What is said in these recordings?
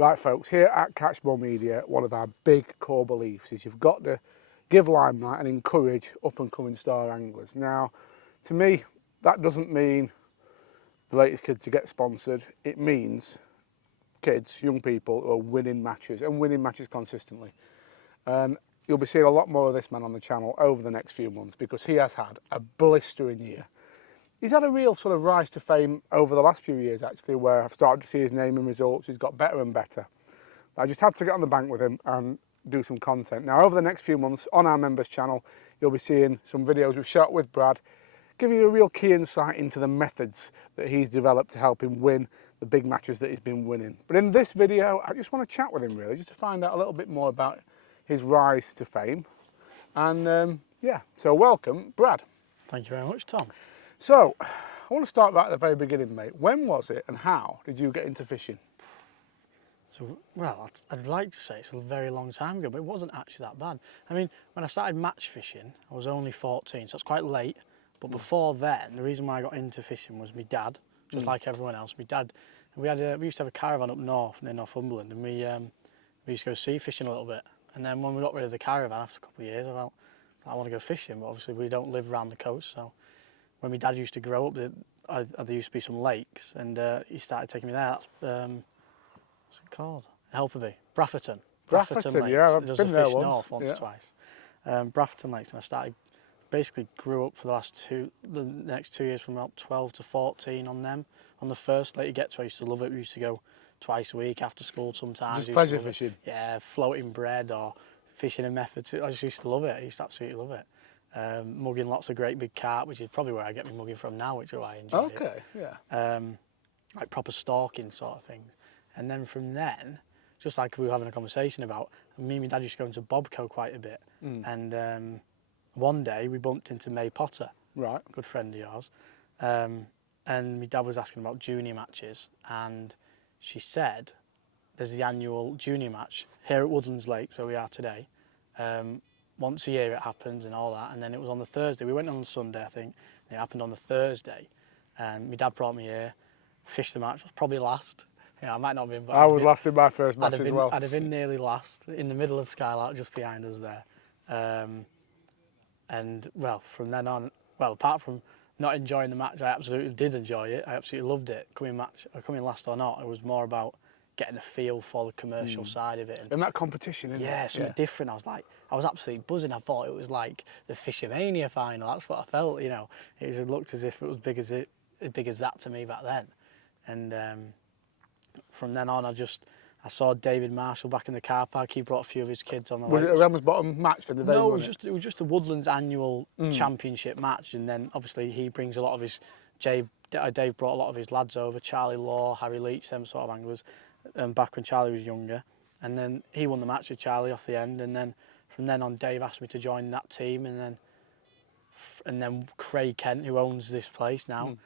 Right folks, here at Catchmore Media, one of our big core beliefs is you've got to give limelight and encourage up and coming star anglers. Now, to me, that doesn't mean the latest kids to get sponsored. It means kids, young people who are winning matches and winning matches consistently. And you'll be seeing a lot more of this man on the channel over the next few months because he has had a blistering year. He's had a real sort of rise to fame over the last few years actually, where I've started to see his name and results. He's got better and better. I just had to get on the bank with him and do some content. Now over the next few months on our members channel, you'll be seeing some videos we've shot with Brad, giving you a real key insight into the methods that he's developed to help him win the big matches that he's been winning. But in this video, I just want to chat with him really, just to find out a little bit more about his rise to fame. And yeah, so welcome, Brad. Thank you very much, Tom. So, I want to start right at the very beginning, mate. When was it and how did you get into fishing? So, well, I'd like to say it's a very long time ago, but it wasn't actually that bad. I mean, when I started match fishing, I was only 14, so it's quite late. But before then, the reason why I got into fishing was my dad, just like everyone else. My dad, we used to have a caravan up north near Northumberland, and we used to go sea fishing a little bit. And then when we got rid of the caravan after a couple of years, I felt I want to go fishing, but obviously we don't live around the coast, so. When my dad used to grow up, there used to be some lakes, and he started taking me there. That's what's it called? Helperby, Brafferton. Brafferton, Lakes. yeah, I've There's been a there fish once. north once or twice. Brafferton Lakes, and I started basically grew up for the next 2 years from about 12 to 14 on them. On the first lake you get to, I used to love it. We used to go twice a week after school sometimes. Just pleasure fishing. Yeah, floating bread or fishing in method. I just used to love it. I used to absolutely love it. Mugging lots of great big carp, which is probably where I get my mugging from now, which is why I enjoy it. Okay, yeah. Like proper stalking sort of things. And then from then, just like we were having a conversation about, me and my dad used to go into Bobco quite a bit. And one day we bumped into May Potter, Right. a good friend of yours. And my dad was asking about junior matches, and she said there's the annual junior match here at Woodlands Lake, so we are today. Once a year it happens and all that, and then it was on the Thursday. We went on Sunday, I think, and it happened on the Thursday. My dad brought me here, fished the match. I was probably last. I might not have been, but I was last in my first match as well. I'd have been nearly last, in the middle of Skylark, just behind us there. And well, from then on, well, apart from not enjoying the match, I absolutely did enjoy it. I absolutely loved it. Coming last or not, it was more about getting a feel for the commercial side of it. And that competition, isn't it? Yeah, something different. I was absolutely buzzing. I thought it was like the Fishermania final. That's what I felt, It looked as if it was as big as that to me back then. And from then on, I saw David Marshall back in the car park. He brought a few of his kids on the Was lake. it a Ramsbottom bottom match then? No, it was just the Woodlands annual championship match. And then obviously he brings a lot of his, Dave brought a lot of his lads over, Charlie Law, Harry Leach, them sort of anglers. Back when Charlie was younger, and then he won the match with Charlie off the end, and then from then on Dave asked me to join that team, and then Craig Kent, who owns this place now,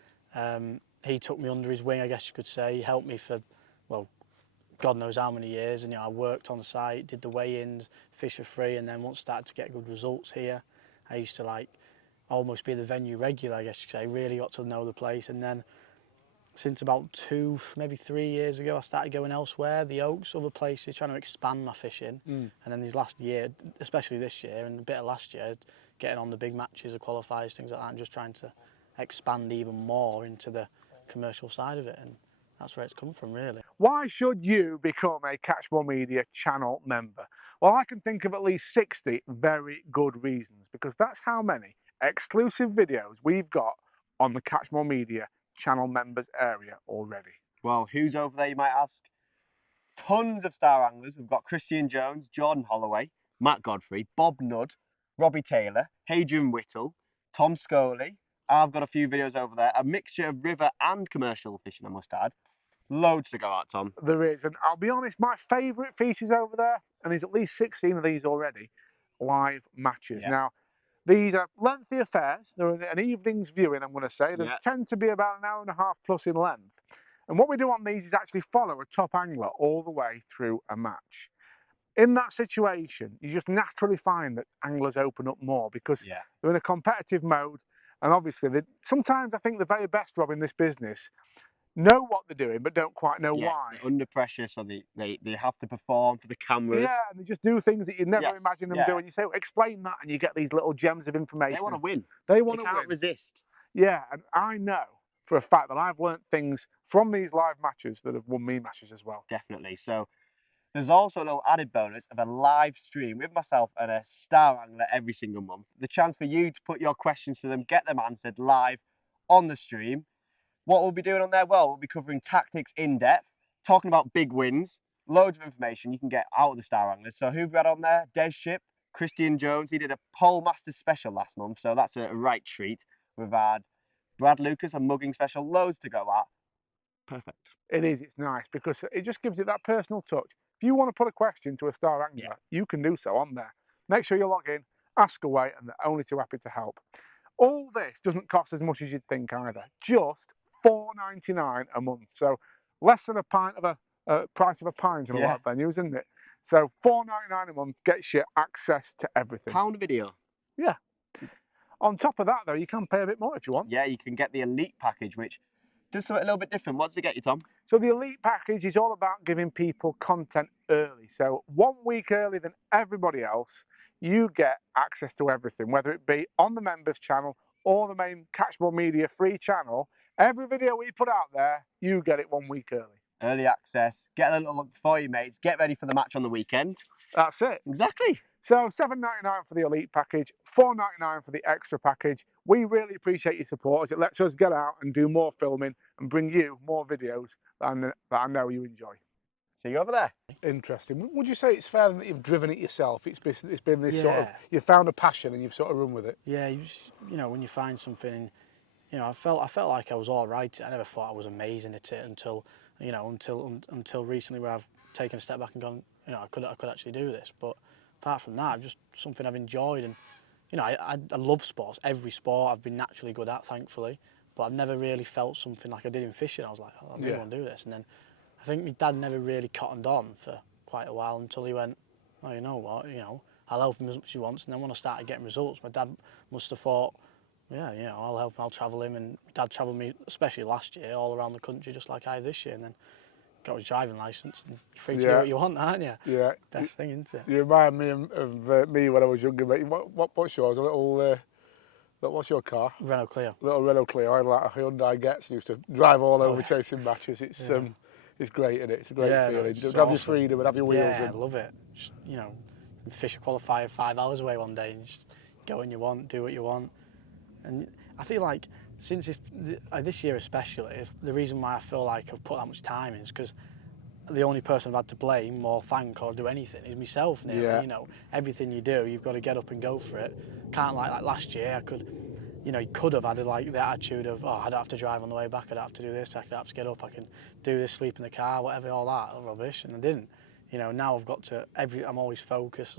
he took me under his wing, I guess you could say. He helped me for, well, God knows how many years, and I worked on site, did the weigh-ins, fish for free, and then once started to get good results here, I used to almost be the venue regular, I guess you could say. Really got to know the place, and then since about 2, maybe 3 years ago, I started going elsewhere, the Oaks, other places, trying to expand my fishing. And then this last year, especially this year and a bit of last year, getting on the big matches, the qualifiers, things like that, and just trying to expand even more into the commercial side of it. And that's where it's come from, really. Why should you become a Catchmore Media channel member? Well, I can think of at least 60 very good reasons, because that's how many exclusive videos we've got on the Catchmore Media channel members area already. Well, who's over there, you might ask? Tons of star anglers. We've got Christian Jones, Jordan Holloway, Matt Godfrey, Bob Nudd, Robbie Taylor, Hadrian Whittle, Tom Scully. I've got a few videos over there. A mixture of river and commercial fishing, I must add. Loads to go out, Tom. There is, and I'll be honest, my favourite features over there, and there's at least 16 of these already, live matches. Yeah. Now, these are lengthy affairs. They're an evening's viewing, I'm going to say. They tend to be about an hour and a half plus in length. And what we do on these is actually follow a top angler all the way through a match. In that situation, you just naturally find that anglers open up more because they're in a competitive mode. And obviously, sometimes I think the very best, Rob, in this business know what they're doing, but don't quite know Yes, why. they're under pressure, so they have to perform for the cameras. Yeah, and they just do things that you never Yes, imagine them yeah. doing. You say, explain that, and you get these little gems of information. They want to win. They They want to can't win. resist. Yeah, and I know for a fact that I've learnt things from these live matches that have won me matches as well. Definitely. So there's also a little added bonus of a live stream with myself and a star angler every single month. The chance for you to put your questions to them, get them answered live on the stream. What we'll be doing on there, well, we'll be covering tactics in depth, talking about big wins, loads of information you can get out of the star anglers. So who've we had on there? Des Ship, Christian Jones. He did a Pole Masters special last month, so that's a right treat. We've had Brad Lucas, a mugging special, loads to go at. Perfect. It is, it's nice because it just gives it that personal touch. If you want to put a question to a star angler, you can do so on there. Make sure you log in, ask away, and they're only too happy to help. All this doesn't cost as much as you'd think either. Just $4.99 a month. So less than a pint of a price of a pint in a lot of venues, isn't it? So $4.99 a month gets you access to everything. Pound video. Yeah. On top of that, though, you can pay a bit more if you want. Yeah, you can get the elite package, which does something a little bit different. What does it get you, Tom? So the elite package is all about giving people content early. So 1 week earlier than everybody else, you get access to everything, whether it be on the members channel or the main Catchball Media free channel. Every video we put out there, you get it 1 week early. Early access, get a little look before your mates, get ready for the match on the weekend. That's it. Exactly. So $7.99 for the elite package, $4.99 for the extra package. We really appreciate your support as it lets us get out and do more filming and bring you more videos that I know you enjoy. See you over there. Interesting. Would you say it's fair that you've driven it yourself? It's been this sort of, Yeah. you found a passion and you've sort of run with it. Yeah, you know, when you find something, you know, I felt like I was all right. I never thought I was amazing at it until, you know, until recently, where I've taken a step back and gone, you know, I could actually do this. But apart from that, just something I've enjoyed, and you know, I love sports. Every sport I've been naturally good at, thankfully. But I've never really felt something like I did in fishing. I was like, oh, I really want to do this. And then I think my dad never really cottoned on for quite a while until he went, oh, you know what, you know, I'll help him as much as he wants. And then when I started getting results, my dad must have thought, yeah, you know, I'll help him, I'll travel him. And my dad travelled me, especially last year, all around the country, just like I this year. And then got his driving licence, and you're free to do what you want, aren't you? Yeah. Best thing, isn't it? You remind me of me when I was younger, mate. What's yours? A little, what's your car? Renault Clio. Little Renault Clio. I had like a Hyundai Getz. Used to drive all over chasing matches. It's great, isn't it? It's a great feeling. No, To have awesome. your freedom and have your wheels Yeah, in. I love it. Just, you know, fish a qualifier 5 hours away one day and just go when you want, do what you want. And I feel like since this year especially, the reason why I feel like I've put that much time in is because the only person I've had to blame or thank or do anything is myself now. Yeah. You know, everything you do, you've got to get up and go for it. Can't like last year, I could, you know, you could have had like the attitude of, oh, I don't have to drive on the way back, I don't have to do this, I don't have to get up, I can do this, sleep in the car, whatever, all that rubbish, and I didn't. You know, now I've got to, I'm always focused,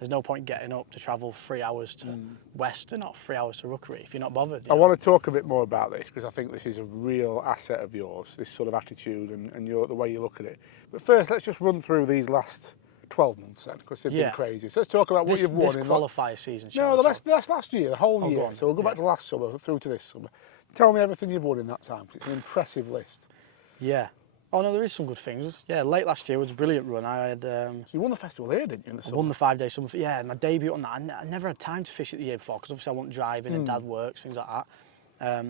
there's no point getting up to travel 3 hours to Western or 3 hours to Rookery if you're not bothered. I want to talk a bit more about this because I think this is a real asset of yours, this sort of attitude and the way you look at it. But first, let's just run through these last 12 months then, because they've been crazy. So let's talk about what you've won. This qualifier season, No, that's last year, the whole year. So we'll go back to last summer through to this summer. Tell me everything you've won in that time, because it's an impressive list. Yeah. Oh no, there is some good things. Yeah, late last year was a brilliant run. I had. So you won the festival here, didn't you? In the summer? I won the 5-day summer. Yeah, my debut on that. I never had time to fish it the year before because obviously I wasn't driving and Dad works, things like that.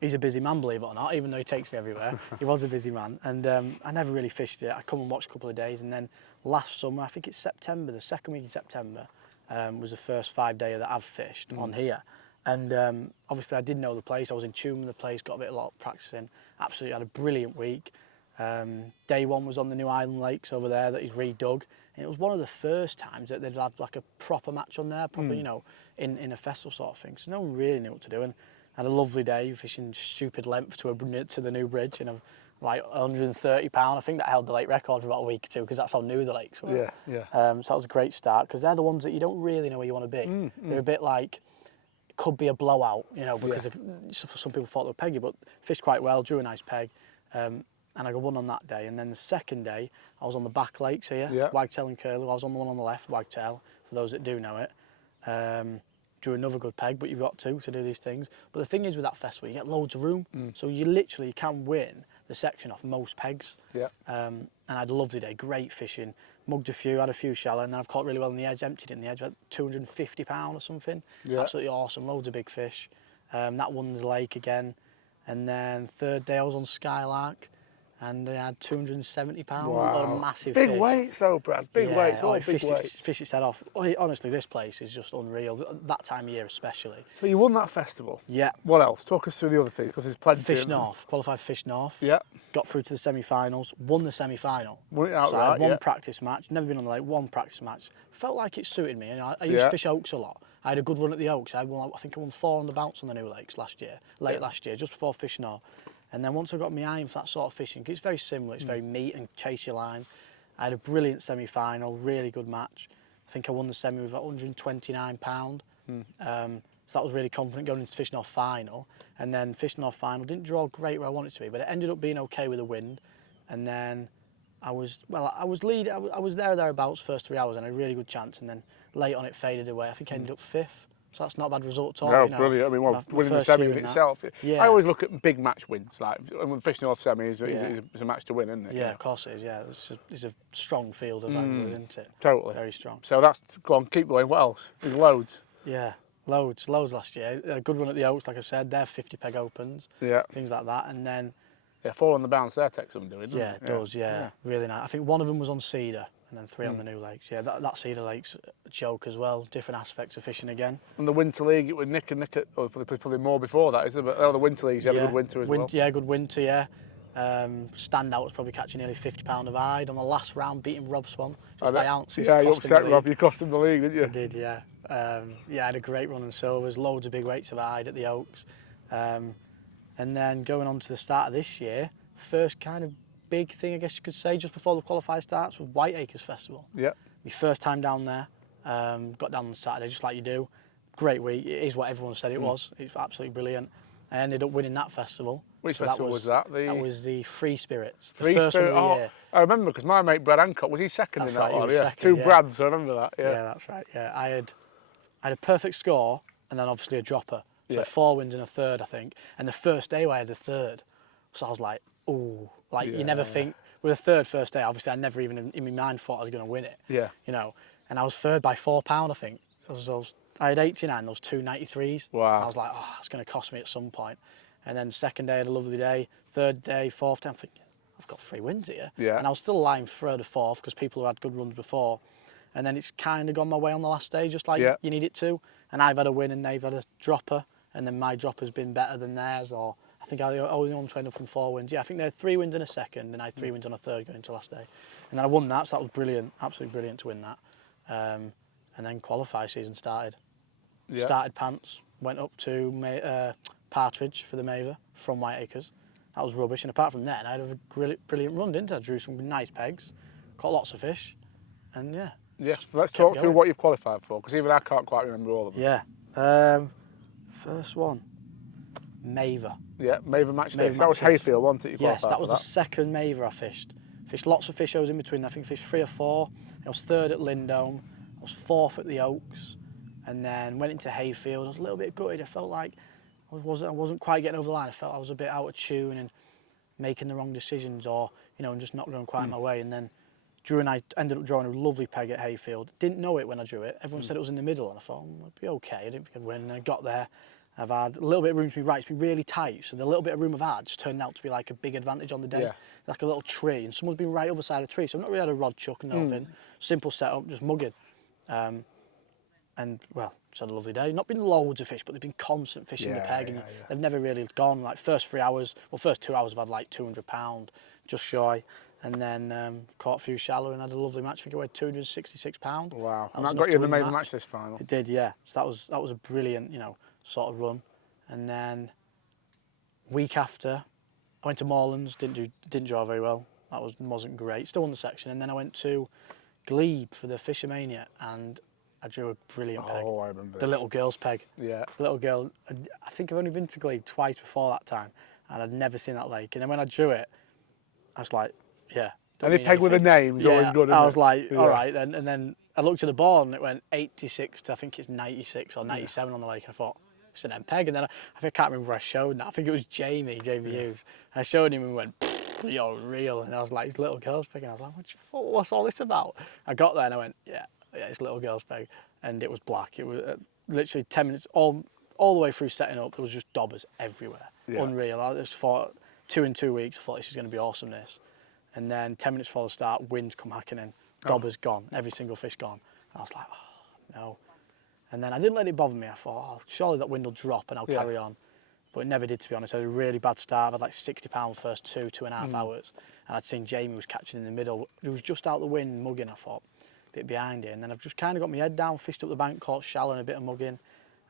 He's a busy man, believe it or not, even though he takes me everywhere. He was a busy man, and I never really fished it. I come and watch a couple of days, and then last summer, I think it's September, the second week in September, was the first 5-day that I've fished on here. And obviously I did know the place. I was in tune with the place, got a lot of practicing. Absolutely had a brilliant week. Day one was on the new Island Lakes over there that he's redug, and it was one of the first times that they'd have like a proper match on there, proper, you know, in a festival sort of thing. So no one really knew what to do, and had a lovely day fishing stupid length to the new bridge, and like 130 pound. I think that held the lake record for about a week or two because that's how new the lakes were. Yeah. So that was a great start because they're the ones that you don't really know where you want to be. They're a bit like, it could be a blowout, you know, because some people thought they would peg you, but fished quite well, drew a nice peg. And I got one on that day, and then the second day I was on the back lakes here, Wagtail and Curlew. I was on the one on the left, Wagtail, for those that do know it. drew another good peg, but you've got to do these things. But the thing is with that festival, you get loads of room, so you literally can win the section off most pegs. Yeah. And I had a lovely day, great fishing, mugged a few, had a few shallow, and then I've caught really well on the edge, emptied in the edge, about £250 or something. Yeah. Absolutely awesome, loads of big fish. That one's lake again. And then third day I was on Skylark, and I had £270, a lot of massive Big fish. weights though, Brad. Big weights, all it big fished weights. Fish its head off. Honestly, this place is just unreal. That time of year especially. So you won that festival. Yeah. What else? Talk us through the other things, because there's plenty. Fish of them. North, qualified Fish North. Yeah. Got through to the semi-finals, won the semi-final. Won it So I outright, had one yeah. practice match, never been on the lake, one practice match. Felt like it suited me. I used Yeah. to fish Oaks a lot. I had a good run at the Oaks. I think I won 4 on the bounce on the New Lakes last year, last year, just before Fish North. And then once I got my eye in for that sort of fishing, 'cause it's very similar, it's very meat and chase your line. I had a brilliant semi-final, really good match. I think I won the semi with about £129. So that was really confident going into Fish North final. And then Fish North final didn't draw great where I wanted it to be, but it ended up being okay with the wind. And then I was there or thereabouts first 3 hours and a really good chance, and then late on it faded away. I think I ended up 5th. So that's not a bad result at all. No, you know. brilliant. I mean, well, My winning the first semi year in in that. itself. Yeah. I always look at big match wins. Like Fish North semi is Yeah. a match to win, isn't it? Yeah, of course it is. Yeah, it's a strong field of anglers, isn't it? Totally. Very strong. So that's go on. Keep going. What else? There's loads. Yeah, loads last year. A good run at the Oaks, like I said. They're 50 peg opens, Yeah. things like that. And then Yeah. 4 on the bounce there takes some doing. Doesn't yeah, it? it does. Yeah, really nice. I think one of them was on Cedar, and then 3 on the New Lakes. Yeah, that Cedar Lake's a joke as well. Different aspects of fishing again. And the Winter League, it was Nick at probably more before that, isn't it? But the Winter Leagues, you had a good winter as well. Yeah, good winter. Yeah. Standout was probably catching nearly £50 of hide on the last round, beating Rob Swan just by ounces. Yeah, you cost him the upset Rob. lead. You cost him the league, didn't you? I did, yeah. Yeah, I had a great run on silvers, loads of big weights of hide at the Oaks. And then going on to the start of this year, first kind of big thing, I guess you could say, just before the qualifier starts, was Whiteacres Festival. Yeah. My first time down there, got down on Saturday, just like you do. Great week, it is what everyone said it was. It's absolutely brilliant. I ended up winning that festival. Which So festival was that? That was the Free Spirits. The Free first Spirit. one of the Oh, year. I remember because my mate Brad Hancock was he second That's in that right, he one? was Yeah. second, 2 yeah. Brads. I remember that. Yeah, Yeah. that's right. Yeah, I had a perfect score and then obviously a dropper. So Yeah. 4 wins and a third, I think. And the first day I had a third. So I was like, ooh, like you never Yeah. think with a third first day. Obviously, I never even in my mind thought I was going to win it. Yeah. You know, and I was third by £4, I think. I had 89, those 2 93s. Wow. I was like, oh, it's going to cost me at some point. And then second day I had a lovely day. Third day, fourth day, I'm thinking, I've got 3 wins here. Yeah. And I was still lying third or fourth because people who had good runs before. And then it's kind of gone my way on the last day, just like Yeah. you need it to. And I've had a win and they've had a dropper. And then my dropper's been better than theirs. Or I think I only want to end up on 4 wins. Yeah, I think they had 3 wins in a second and I had 3 wins on a third going into last day. And then I won that, so that was brilliant, absolutely brilliant to win that. And then qualify season started. Yeah. Started Pants, went up to Partridge for the Maver from Whiteacres. That was rubbish. And apart from that, I had a brilliant run, didn't I? Drew some nice pegs, caught lots of fish, and yeah. Yeah. Let's kept talk through going. what you've qualified for, because even I can't quite remember all of them. Yeah. First one, Maver. Yeah. Maver match Maver this. That was matches. Hayfield, wasn't it? You Yes, qualified that for was the second Maver I fished. Fished lots of fish I was in between. I think fished 3 or 4. I was third at Lindome. I was 4th at the Oaks, and then went into Hayfield. I was a little bit gutted. I felt like I wasn't quite getting over the line. I felt I was a bit out of tune and making the wrong decisions, or and just not going quite my way. And then Drew and I ended up drawing a lovely peg at Hayfield. Didn't know it when I drew it. Everyone said it was in the middle, and I thought I'd be okay. I didn't think I'd win. And I got there. I've had a little bit of room to my right. It's been really tight, so the little bit of room I've had just turned out to be like a big advantage on the day. Yeah. Like a little tree, and someone's been right other side of the tree, so I've not really had a rod chuck and nothing. Simple setup, just mugging. And well, just had a lovely day. Not been loads of fish, but they've been constant fishing the peg, and they've never really gone. Like first 3 hours, first 2 hours I've had like £200, just shy. And then caught a few shallow and had a lovely match. I think I weighed £266. Wow. I And was that got enough you to in the win Maver the match this final. It did, yeah. So that was a brilliant, sort of run. And then week after, I went to Morelands, didn't draw very well. That wasn't great. Still won the section. And then I went to Glebe for the Fishermania, and I drew a brilliant peg. Oh, I remember. The little girl's peg. Yeah. The little girl. I think I've only been to Glebe twice before that time, and I'd never seen that lake. And then when I drew it, I was like, yeah, Don't Any mean peg with a anything. name's always good, isn't I was it? like, Yeah. all right then. And then I looked at the board and it went 86 to I think it's 96 or 97 on the lake. And I thought, it's an M peg. And then I think I can't remember where I showed that. I think it was Jamie Hughes. And I showed him and went, you're real. And I was like, it's little girl's peg. And I was like, what's all this about? I got there and I went, yeah, it's little girl's peg. And it was black. It was literally 10 minutes, all the way through setting up, there was just dobbers everywhere. Yeah. Unreal. I just thought, 2 in 2 weeks, I thought this is going to be awesome, this. And then 10 minutes before the start, winds come hacking in. Dobbers gone, every single fish gone. And I was like, oh, no. And then I didn't let it bother me. I thought, oh, surely that wind will drop and I'll carry on. But it never did, to be honest. I had a really bad start. I had like 60 pounds first 2.5 hours. And I'd seen Jamie was catching in the middle. He was just out the wind, mugging, I thought, a bit behind it. And then I've just kind of got my head down, fished up the bank, caught shallow and a bit of mugging.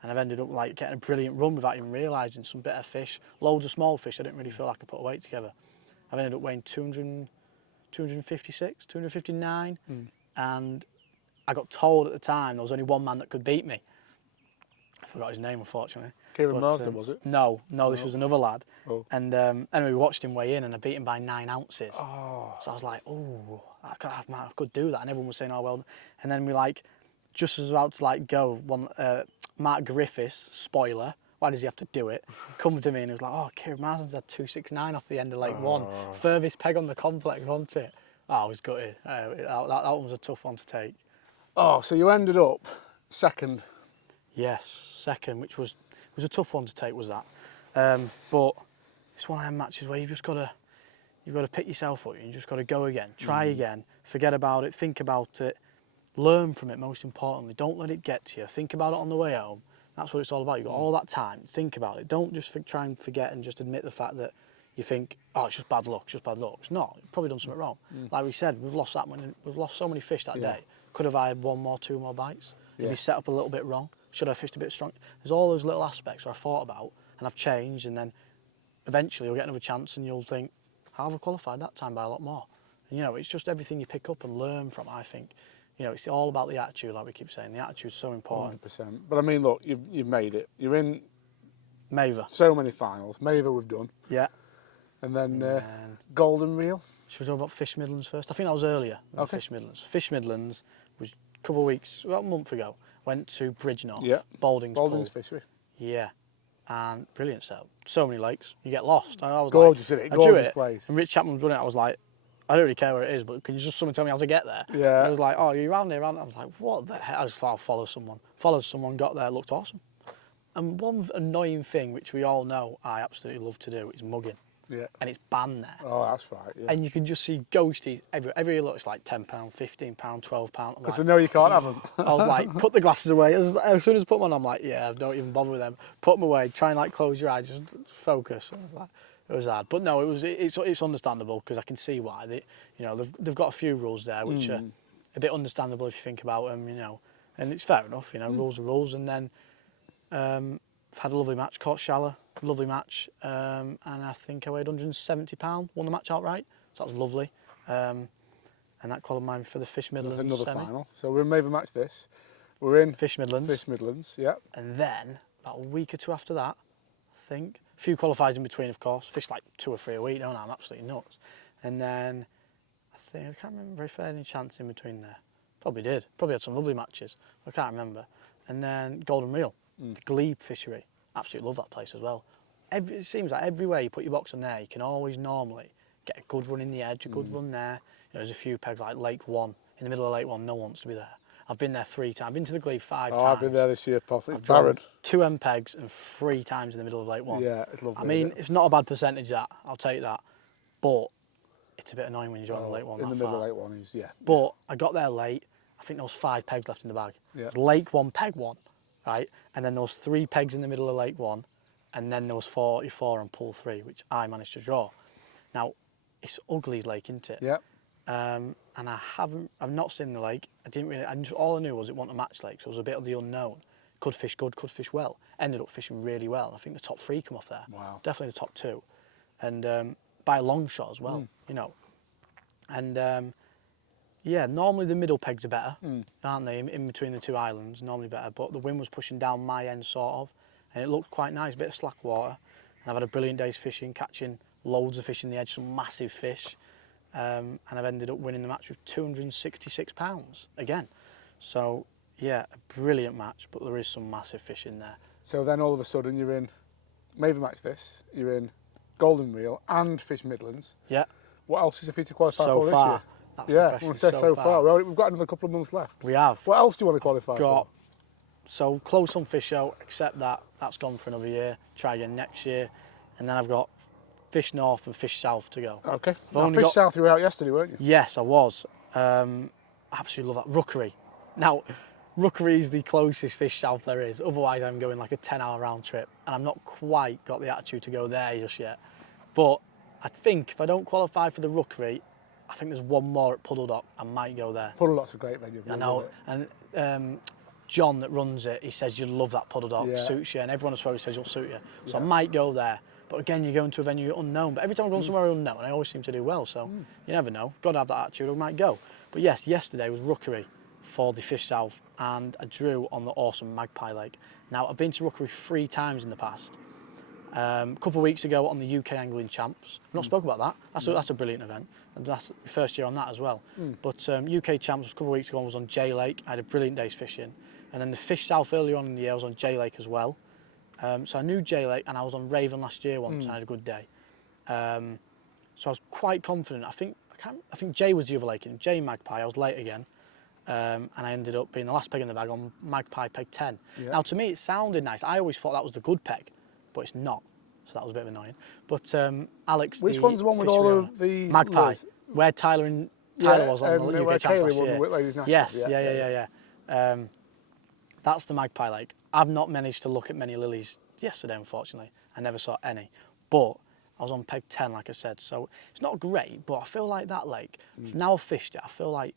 And I've ended up like getting a brilliant run without even realising some better fish. Loads of small fish. I didn't really feel like I put a weight together. I've ended up weighing 256, 259. And I got told at the time there was only one man that could beat me. I forgot his name, unfortunately. Kieran But, Marsden, was it? No, this was another lad. Oh. And anyway, we watched him weigh in and I beat him by 9 ounces. Oh. So I was like, oh, I could do that. And everyone was saying, oh, well. And then we like, just as about to like go, Mark Griffiths, spoiler, why does he have to do it? Come to me and he was like, oh, Kieran Marsden's had 269 off the end of Lake 1. Furthest peg on the complex, wasn't it? Oh, I was gutted. That one was a tough one to take. Oh, so you ended up second. Yes, second, which was a tough one to take, was that. But it's one of them matches where you've got to pick yourself up. You just got to go again, try again, forget about it, think about it, learn from it. Most importantly, don't let it get to you. Think about it on the way home. That's what it's all about. You've got all that time. Think about it. Don't just try and forget and just admit the fact that you think, oh, it's just bad luck. It's just bad luck. It's not. You've probably done something wrong. Like we said, we've lost so many fish that day. Could have I had 1 more, 2 more bites? Maybe set up a little bit wrong. Should I have fished a bit strong? There's all those little aspects where I thought about and I've changed, and then eventually you'll get another chance and you'll think, how have I qualified that time by a lot more? And, it's just everything you pick up and learn from, I think. It's all about the attitude, like we keep saying. The attitude's so important. 100%. But I mean, look, you've made it. You're in Maver. so many finals. Maver we've done. Yeah. And then Golden Reel. Should we talk about Fish Midlands first? I think that was earlier than Fish Midlands. Fish Midlands was a couple of weeks, about a month ago. Went to Bridgnorth, Balding's Pool. Fishery. Yeah. And brilliant setup. So many lakes. You get lost. I was Gorgeous, like, isn't it? I drew Gorgeous it, place. and Rich Chapman was running it. I was like, I don't really care where it is, but can you just tell me how to get there? Yeah. And I was like, oh, you're around here, around there. I was like, what the heck? I just thought I'll follow someone. Followed someone, got there, looked awesome. And one annoying thing, which we all know I absolutely love to do, is mugging. Yeah. And it's banned there. Oh, that's right. Yeah. And you can just see ghosties everywhere. Everywhere looks like £10, £15, £12. Because I know you can't have them. I was like, put the glasses away. As soon as I put them on, I'm like, yeah, don't even bother with them. Put them away. Try and like close your eyes, just focus. I was like, it was hard, but no, it's understandable because I can see why. They've got a few rules there which are a bit understandable if you think about them, and it's fair enough. Rules are rules. And then I've had a lovely match, caught shallow, lovely match, and I think I weighed £170. Won the match outright, so that was lovely. And that qualified me for the Fish Midlands Another semi. final. So we're in Maver Match this. We're in Fish Midlands. Fish Midlands, yeah. And then about a week or two after that, I think. A few qualifiers in between, of course. Fish like 2 or 3 a week, don't I? I'm absolutely nuts. And then I can't remember if I had any chance in between there. Probably did. Probably had some lovely matches. I can't remember. And then Golden Reel, the Glebe fishery. Absolutely love that place as well. It seems like everywhere you put your box on there, you can always normally get a good run in the edge, a good run there. There's a few pegs like Lake 1. In the middle of Lake 1, no one wants to be there. I've been there 3 times. I've been to the Glebe 5 times. I've been there this year, Puff. It's I've drawn barren. 2 M pegs and 3 times in the middle of Lake 1. Yeah, it's lovely. I mean, it's not a bad percentage, that. I'll take that. But it's a bit annoying when you join the Lake 1 in that the middle far. of Lake 1 is, yeah. But I got there late. I think there was 5 pegs left in the bag. Yeah. It was Lake 1, peg 1, right? And then there was 3 pegs in the middle of Lake 1. And then there was 44 on pool 3, which I managed to draw. Now, it's Ugly's Lake, isn't it? Yeah. And I've not seen the lake. All I knew was it wasn't a match lake, so it was a bit of the unknown. Could fish good, could fish well. Ended up fishing really well. I think the top 3 come off there. Wow. Definitely the top 2. And by a long shot as well, And yeah, normally the middle pegs are better, aren't they? In between the 2 islands, normally better. But the wind was pushing down my end, sort of, and it looked quite nice, a bit of slack water. And I've had a brilliant day's fishing, catching loads of fish in the edge, some massive fish. and I've ended up winning the match with £266 again. So yeah, a brilliant match, but there is some massive fish in there. So then all of a sudden you're in Maven Match this, you're in Golden Reel and Fish Midlands. Yeah. What else is there for you to qualify So for this far, year? that's Yeah, the I question. want to say so far. Well, we've got another couple of months left. We have. What else do you want to qualify Got for? so close on Fish Out, except that's gone for another year. Try again next year, and then I've got Fish North and Fish South to go. Okay. I've Now, only Fish got- South you were out yesterday, weren't you? Yes, I was. Absolutely love that. Rookery. Now, Rookery is the closest Fish South there is. Otherwise, I'm going like a 10-hour round trip, and I'm not quite got the attitude to go there just yet. But I think if I don't qualify for the Rookery, I think there's one more at Puddle Dock. I might go there. Puddle Dock's a great venue. I You'll know. love it. And John that runs it, he says you'll love that Puddle Dock, Yeah. suits you, and everyone I suppose says you'll suit you. So I Yeah. might go there. But again, you're going to a venue unknown. But every time I go somewhere unknown, I always seem to do well. So you never know. Got to have that attitude. I might go. But yes, yesterday was Rookery for the Fish South, and I drew on the awesome Magpie Lake. Now I've been to Rookery 3 times in the past. A couple of weeks ago on the UK Angling Champs. I've not spoken about that. That's a brilliant event, and that's the first year on that as well. But UK Champs was a couple of weeks ago and was on J Lake. I had a brilliant day's fishing, and then the Fish South earlier on in the year I was on J Lake as well. So I knew J Lake, and I was on Raven last year once, and I had a good day. So I was quite confident. I think J was the other lake in J Magpie. I was late again, and I ended up being the last peg in the bag on Magpie peg 10. Yeah. Now to me it sounded nice. I always thought that was the good peg, but it's not. So that was a bit annoying. But Alex, Which one's the one with fishery all owner- of the Magpie, lures? where Tyler was on and the where UK Champs Taylor last won year. the Whit Ladies Nationals. Yes, yeah. That's the Magpie Lake. I've not managed to look at many lilies yesterday, unfortunately. I never saw any. But I was on peg 10, like I said, so it's not great, but I feel like that lake, now I've fished it, I feel like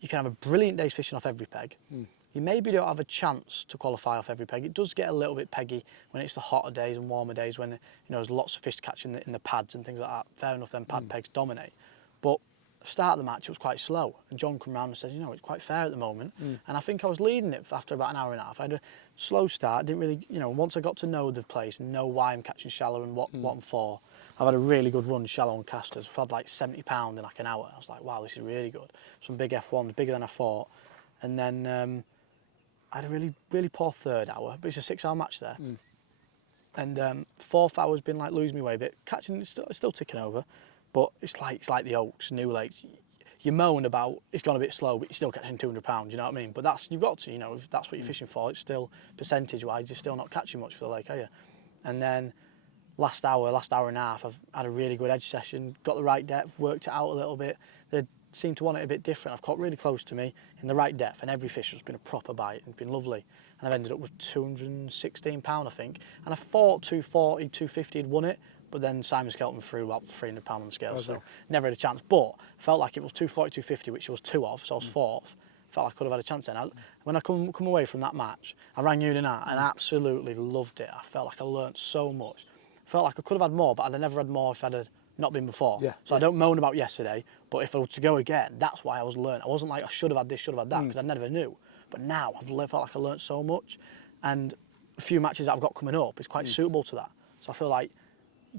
you can have a brilliant day's fishing off every peg. You maybe don't have a chance to qualify off every peg. It does get a little bit peggy when it's the hotter days and warmer days when there's lots of fish to catch in the pads and things like that. Fair enough, then pad pegs dominate. But the start of the match, it was quite slow. And John came round and said, it's quite fair at the moment. And I think I was leading it after about an hour and a half. I had a slow start, didn't really, once I got to know the place and know why I'm catching shallow and what I'm for, I've had a really good run shallow on casters. I've had like 70 pound in like an hour. I was like, wow, this is really good. Some big F1s, bigger than I thought. And then I had a really, really poor third hour, but it's a 6 hour match there. And fourth hour's been like losing me way a bit. Catching, it's still ticking over, but it's like the Oaks, New Lakes. You moan about it's gone a bit slow, but you're still catching 200 pounds, you know what I mean? But you've got to, if that's what you're fishing for, it's still percentage-wise, you're still not catching much for the lake, are you? And then last hour and a half, I've had a really good edge session, got the right depth, worked it out a little bit. They seem to want it a bit different. I've caught really close to me in the right depth, and every fish has been a proper bite and been lovely. And I've ended up with £216, I think. And I thought 240, 250 had won it, but then Simon Skelton threw about £300 on the scale, so never had a chance. But felt like it was 240, 250, which was 2 of, so I was 4th. Felt like I could have had a chance then. When I come away from that match, I rang you and I absolutely loved it. I felt like I learnt so much. Felt like I could have had more, but I'd have never had more if I'd have not been before. So I don't moan about yesterday, but if I were to go again, that's why I was learning. I wasn't like I should have had this, should have had that, because I never knew. But now I've felt like I learnt so much, and a few matches that I've got coming up is quite suitable to that. So I feel like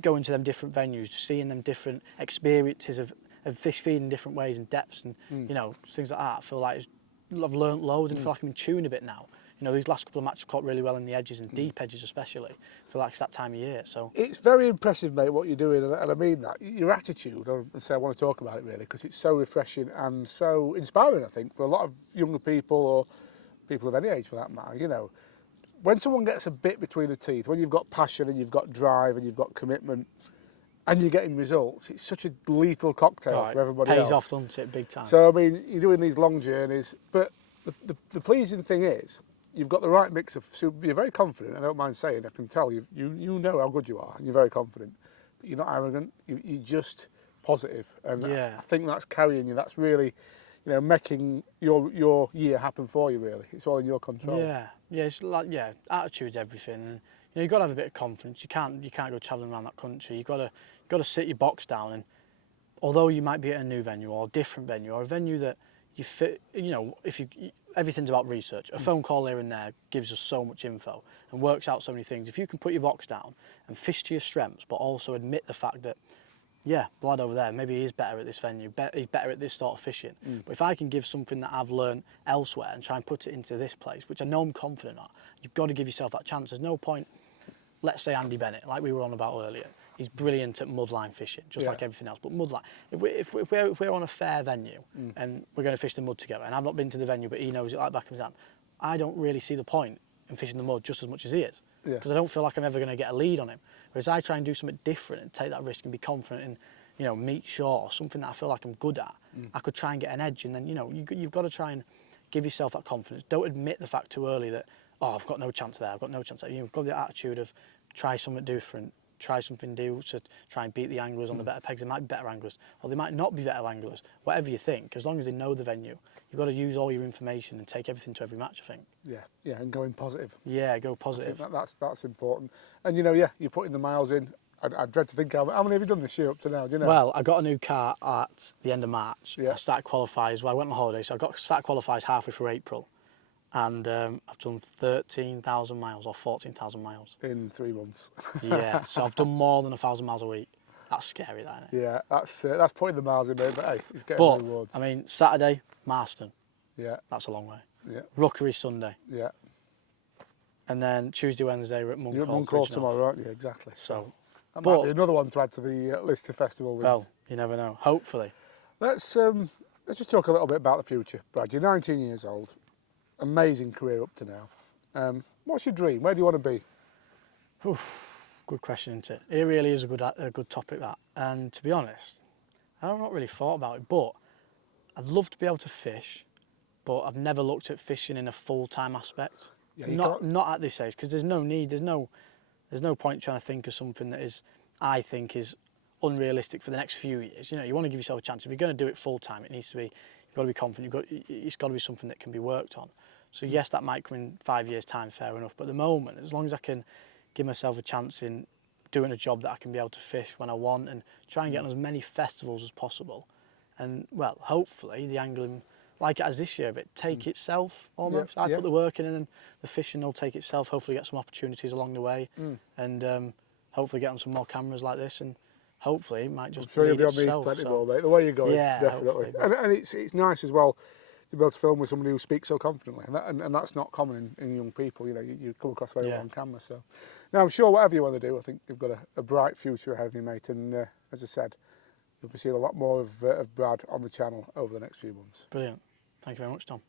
going to them different venues, seeing them different experiences of fish feeding in different ways and depths and things like that. I feel like I've learnt loads and feel like I'm in tune a bit now. These last couple of matches I've caught really well in the edges and deep edges especially. I feel like it's that time of year. So it's very impressive, mate, what you're doing, and I mean that. Your attitude, I want to talk about it really, because it's so refreshing and so inspiring, I think, for a lot of younger people or people of any age for that matter. When someone gets a bit between the teeth, when you've got passion and you've got drive and you've got commitment and you're getting results, it's such a lethal cocktail for everybody else. Pays off, doesn't it, big time. So, I mean, you're doing these long journeys, but the pleasing thing is, you've got the right mix of, you're very confident, I don't mind saying, I can tell, you know how good you are, and you're very confident, but you're not arrogant, you're just positive, and I think that's carrying you, that's really, making your year happen for you, really. It's all in your control. Yeah, it's like, attitude's everything, and you've got to have a bit of confidence. You can't go travelling around that country. You've got to sit your box down, and although you might be at a new venue or a different venue or a venue that you fit, everything's about research. A phone call here and there gives us so much info and works out so many things. If you can put your box down and fish to your strengths, but also admit the fact that yeah, the lad over there, maybe he's better at this venue, he's better at this sort of fishing. But if I can give something that I've learned elsewhere and try and put it into this place, which I know I'm confident at, you've got to give yourself that chance. There's no point, let's say Andy Bennett, like we were on about earlier, he's brilliant at mudline fishing, just like everything else. But mudline, if we're on a fair venue and we're going to fish the mud together, and I've not been to the venue, but he knows it like back of his hand, I don't really see the point in fishing the mud just as much as he is. Because I don't feel like I'm ever going to get a lead on him. Whereas I try and do something different and take that risk and be confident in, you know, meet shore, something that I feel like I'm good at. I could try and get an edge, and then, you know, you've got to try and give yourself that confidence. Don't admit the fact too early that, oh, I've got no chance there, I've got no chance there. You've got the attitude of try something different, try something new to try and beat the anglers on the better pegs. They might be better anglers, or they might not be better anglers. Whatever you think, as long as they know the venue, you've got to use all your information and take everything to every match, I think. Yeah, and going positive. Yeah, go I positive. think that's important. And you know, you're putting the miles in. I dread to think how many have you done this year up to now? Do you know? Well, I got a new car at the end of March. Yeah. I started qualifiers. Well, I went on holiday, so I started qualifiers halfway through April, and I've done 13,000 miles or 14,000 miles. In 3 months. Yeah, so I've done more than 1,000 miles a week. That's scary, that, isn't it? Yeah, that's putting the miles in, mate. But hey, he's getting But rewards. I mean, Saturday, Marston. Yeah, That's a long way. yeah, Rookery Sunday, yeah. and then Tuesday, Wednesday we're at You're at Moncourt. Moncourt Bridge North. tomorrow, aren't you? Exactly. So, that but- might be another one to add to the list of festival wins. well, you never know. Hopefully. Let's just talk a little bit about the future, Brad. You're 19 years old, amazing career up to now. What's your dream? Where do you want to be? Good question, isn't it? It really is a good topic, that. And to be honest, I've not really thought about it, but I'd love to be able to fish, but I've never looked at fishing in a full-time aspect. Yeah, you Not at this age, because there's no need, there's no point trying to think of something that is, I think, is unrealistic for the next few years. You know, you want to give yourself a chance. If you're going to do it full-time, it needs to be, you've got to be confident, it's got to be something that can be worked on. So yes, that might come in 5 years' time, fair enough, but at the moment, as long as I can give myself a chance in doing a job that I can be able to fish when I want and try and get on as many festivals as possible, and well, hopefully the angling, like it has this year, but take itself almost. I put the work in, and then the fishing will take itself. Hopefully get some opportunities along the way, and hopefully get on some more cameras like this, and hopefully it might just I'm sure you'll lead be on these itself, plenty so. more, mate. The way you're going, Yeah, definitely. hopefully. And it's nice as well to be able to film with somebody who speaks so confidently, and that's not common in young people. You know, you come across very well on camera. So, now I'm sure whatever you want to do, I think you've got a bright future ahead of you, mate. And as I said, you'll be seeing a lot more of Brad on the channel over the next few months. Brilliant. Thank you very much, Tom.